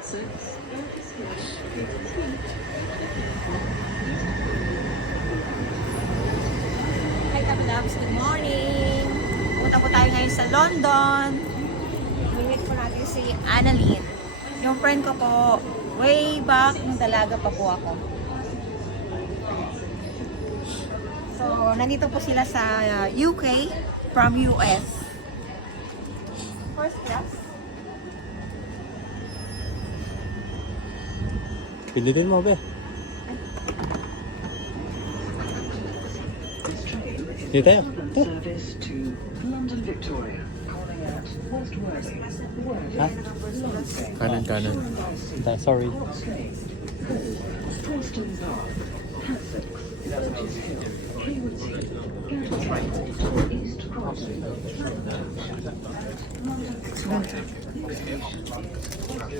Hi, Kabilabs. Good morning. Punta po tayo ngayon sa London. Meet po natin si Annalyn. Yung friend ko po, way back nung dalaga pa po ako. So, nandito po sila sa UK from US. First class. Pilitin mo, be. Dito tayo. Ito. Service to London Victoria, calling at West Worthing, Worthing, Kanan. Sorry. Preston Park, Hansix, Burgess Hill, Haywards Heath, Gatwick, East Croydon, London Victoria.